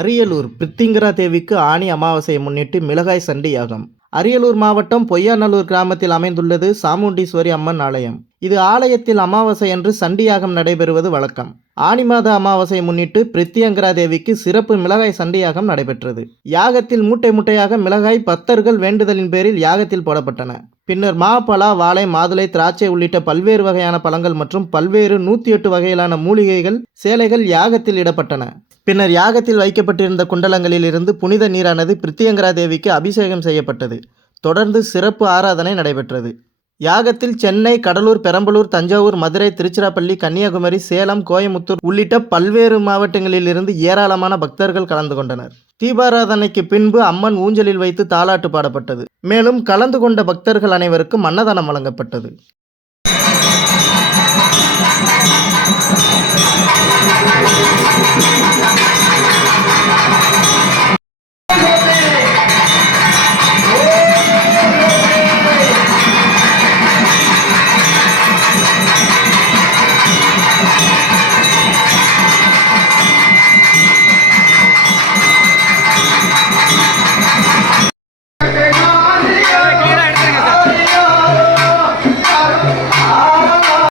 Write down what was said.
அரியலூர் பிரித்திங்கரா தேவிக்கு ஆணி அமாவாசையை முன்னிட்டு மிளகாய் சண்டி யாகம். அரியலூர் மாவட்டம் பொய்யாநல்லூர் கிராமத்தில் அமைந்துள்ளது சாமுண்டீஸ்வரி அம்மன் ஆலயம். இது ஆலயத்தில் அமாவாசை அன்று சண்டியாகம் நடைபெறுவது வழக்கம். ஆனி மாத அமாவாசையை முன்னிட்டு பிரித்தியங்கரா தேவிக்கு சிறப்பு மிளகாய் சண்டியாகம் நடைபெற்றது. யாகத்தில் மூட்டை மூட்டையாக மிளகாய் பக்தர்கள் வேண்டுதலின் பேரில் யாகத்தில் போடப்பட்டன. பின்னர் மா பலா வாழை மாதுளை திராட்சை உள்ளிட்ட பல்வேறு வகையான பழங்கள் மற்றும் பல்வேறு நூற்றி எட்டு வகையிலான மூலிகைகள் சேலைகள் யாகத்தில் இடப்பட்டன. பின்னர் யாகத்தில் வைக்கப்பட்டிருந்த குண்டலங்களில் இருந்து புனித நீரானது பிரித்தியங்கரா தேவிக்கு அபிஷேகம் செய்யப்பட்டது. தொடர்ந்து சிறப்பு ஆராதனை நடைபெற்றது. யாகத்தில் சென்னை கடலூர் பெரம்பலூர் தஞ்சாவூர் மதுரை திருச்சிராப்பள்ளி கன்னியாகுமரி சேலம் கோயமுத்தூர் உள்ளிட்ட பல்வேறு மாவட்டங்களில் இருந்து ஏராளமான பக்தர்கள் கலந்து கொண்டனர். தீபாராதனைக்கு பின்பு அம்மன் ஊஞ்சலில் வைத்து தாலாட்டு பாடப்பட்டது. மேலும் கலந்து கொண்ட பக்தர்கள் அனைவருக்கும் அன்னதானம் வழங்கப்பட்டது. Yeah.